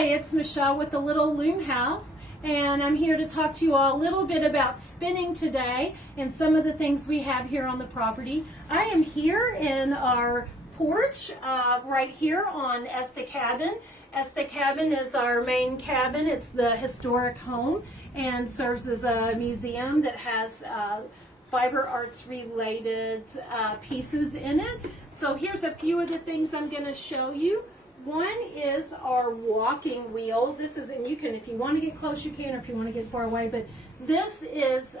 Hi, it's Michelle with the Little Loomhouse, and I'm here to talk to you all a little bit about spinning today and some of the things we have here on the property. I am here in our porch right here on Esta Cabin. Esta Cabin is our main cabin. It's the historic home and serves as a museum that has fiber arts related pieces in it. So here's a few of the things I'm going to show you. One is our walking wheel. This is, and you can, if you want to get close, you can, or if you want to get far away, but this is,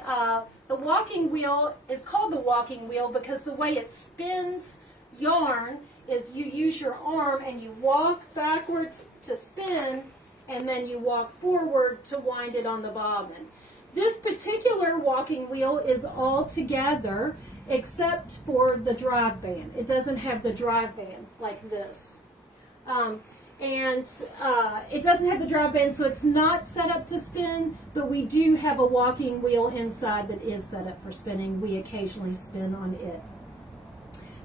the walking wheel is called the walking wheel because the way it spins yarn is you use your arm and you walk backwards to spin, and then you walk forward to wind it on the bobbin. This particular walking wheel is all together except for the drive band. It doesn't have the drive band like this. It doesn't have the drive band, so it's not set up to spin, but we do have a walking wheel inside that is set up for spinning. We occasionally spin on it.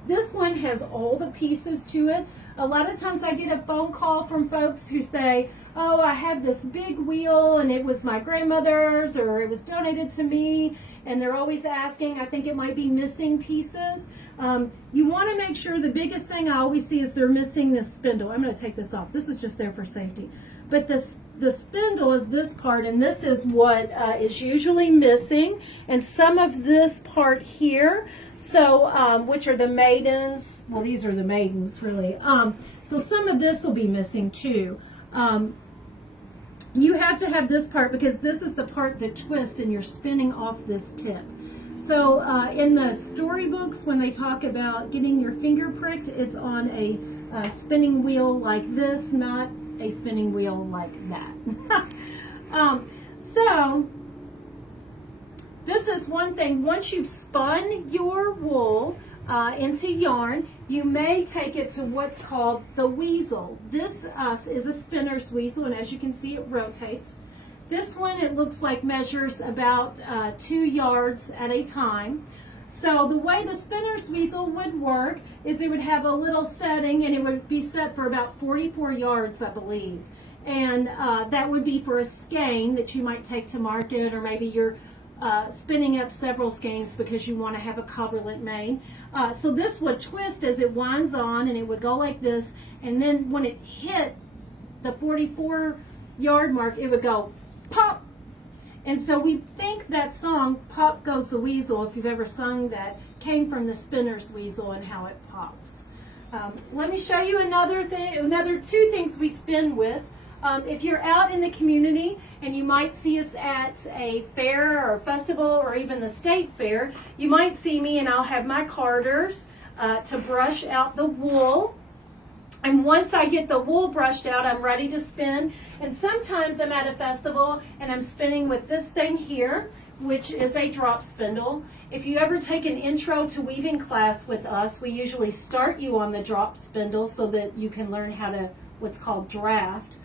This one has all the pieces to it. A lot of times I get a phone call from folks who say, oh, I have this big wheel and it was my grandmother's or it was donated to me, and they're always asking, I think it might be missing pieces. You want to make sure, the biggest thing I always see is they're missing this spindle. I'm going to take this off. This is just there for safety. But the spindle is this part, and this is what is usually missing, and some of this part here, so which are the maidens. Well, these are the maidens, really. So some of this will be missing too. You have to have this part because this is the part that twists and you're spinning off this tip. So in the storybooks, when they talk about getting your finger pricked, it's on a spinning wheel like this, not a spinning wheel like that. So this is one thing. Once you've spun your wool into yarn, you may take it to what's called the weasel. This is a spinner's weasel, and as you can see, it rotates. This one, it looks like, measures about 2 yards at a time. So the way the spinner's weasel would work is it would have a little setting, and it would be set for about 44 yards, I believe. And that would be for a skein that you might take to market, or maybe you're spinning up several skeins because you want to have a coverlet made. So this would twist as it winds on, and it would go like this, and then when it hit the 44-yard mark, it would go pop. And so we think that song, Pop Goes the Weasel, if you've ever sung that, came from the spinner's weasel and how it pops. Let me show you another 2 things we spin with. If you're out in the community and you might see us at a fair or festival or even the state fair, you might see me and I'll have my carders to brush out the wool. And once I get the wool brushed out, I'm ready to spin. And sometimes I'm at a festival and I'm spinning with this thing here, which is a drop spindle. If you ever take an intro to weaving class with us, we usually start you on the drop spindle so that you can learn how to what's called draft.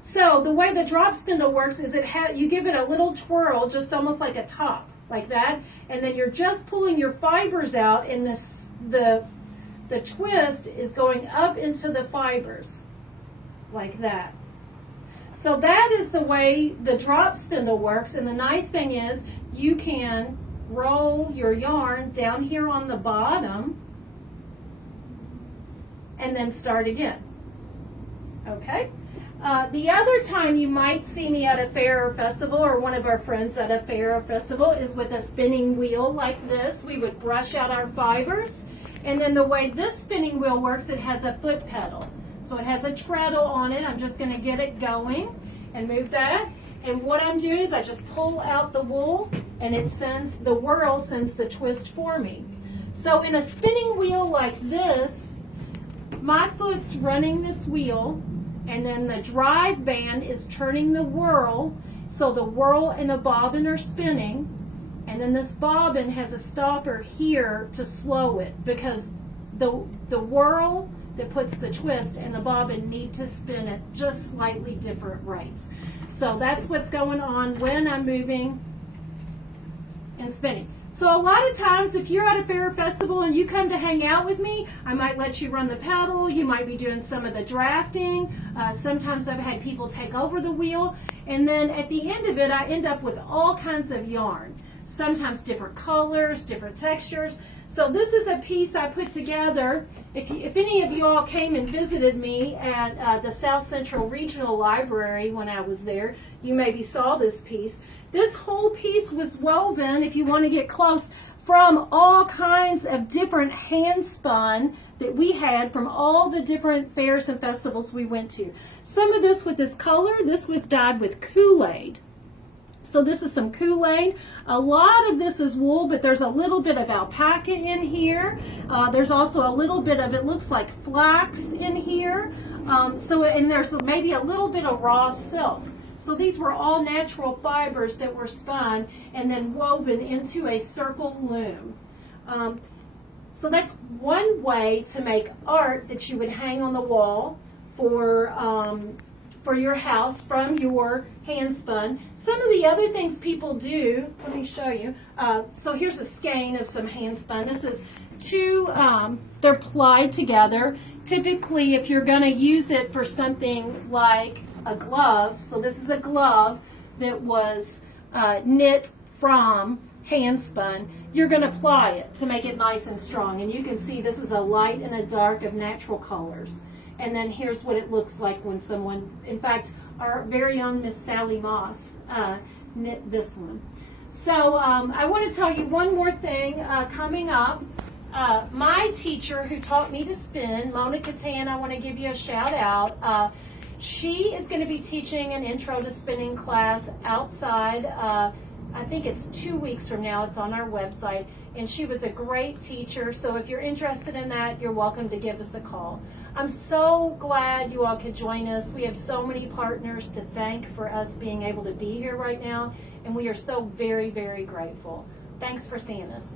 So the way the drop spindle works is you give it a little twirl, just almost like a top, like that, and then you're just pulling your fibers out, and the twist is going up into the fibers, like that. So that is the way the drop spindle works, and the nice thing is you can roll your yarn down here on the bottom and then start again. Okay? The other time you might see me at a fair or festival, or one of our friends at a fair or festival, is with a spinning wheel like this. We would brush out our fibers. And then the way this spinning wheel works, it has a foot pedal. So it has a treadle on it. I'm just going to get it going and move that. And what I'm doing is I just pull out the wool, and the whirl sends the twist for me. So in a spinning wheel like this, my foot's running this wheel, and then the drive band is turning the whirl. So the whirl and the bobbin are spinning. And then this bobbin has a stopper here to slow it, because the whirl that puts the twist and the bobbin need to spin at just slightly different rates. So that's what's going on when I'm moving and spinning. So a lot of times if you're at a fair or festival and you come to hang out with me, I might let you run the pedal, you might be doing some of the drafting. Sometimes I've had people take over the wheel, and then at the end of it I end up with all kinds of yarn. Sometimes different colors, different textures. So this is a piece I put together. If any of you all came and visited me at the South Central Regional Library when I was there, you maybe saw this piece. This whole piece was woven, if you want to get close, from all kinds of different hand spun that we had from all the different fairs and festivals we went to. Some of this with this color, this was dyed with Kool-Aid. So this is some Kool-Aid. A lot of this is wool, but there's a little bit of alpaca in here. There's also a little bit of, it looks like flax in here. And there's maybe a little bit of raw silk. So these were all natural fibers that were spun and then woven into a circle loom. So that's one way to make art that you would hang on the wall for your house from your hand spun. Some of the other things people do, let me show you. So here's a skein of some hand spun. This is they're plied together. Typically, if you're going to use it for something like a glove, so this is a glove that was knit from hand spun, you're going to ply it to make it nice and strong. And you can see this is a light and a dark of natural colors. And then here's what it looks like when someone, in fact, our very own Miss Sally Moss knit this one. So I want to tell you one more thing coming up. My teacher who taught me to spin, Mona Catan, I want to give you a shout out. She is going to be teaching an intro to spinning class outside. I think it's 2 weeks from now. It's on our website. And she was a great teacher. So if you're interested in that, you're welcome to give us a call. I'm so glad you all could join us. We have so many partners to thank for us being able to be here right now. And we are so very, very grateful. Thanks for seeing us.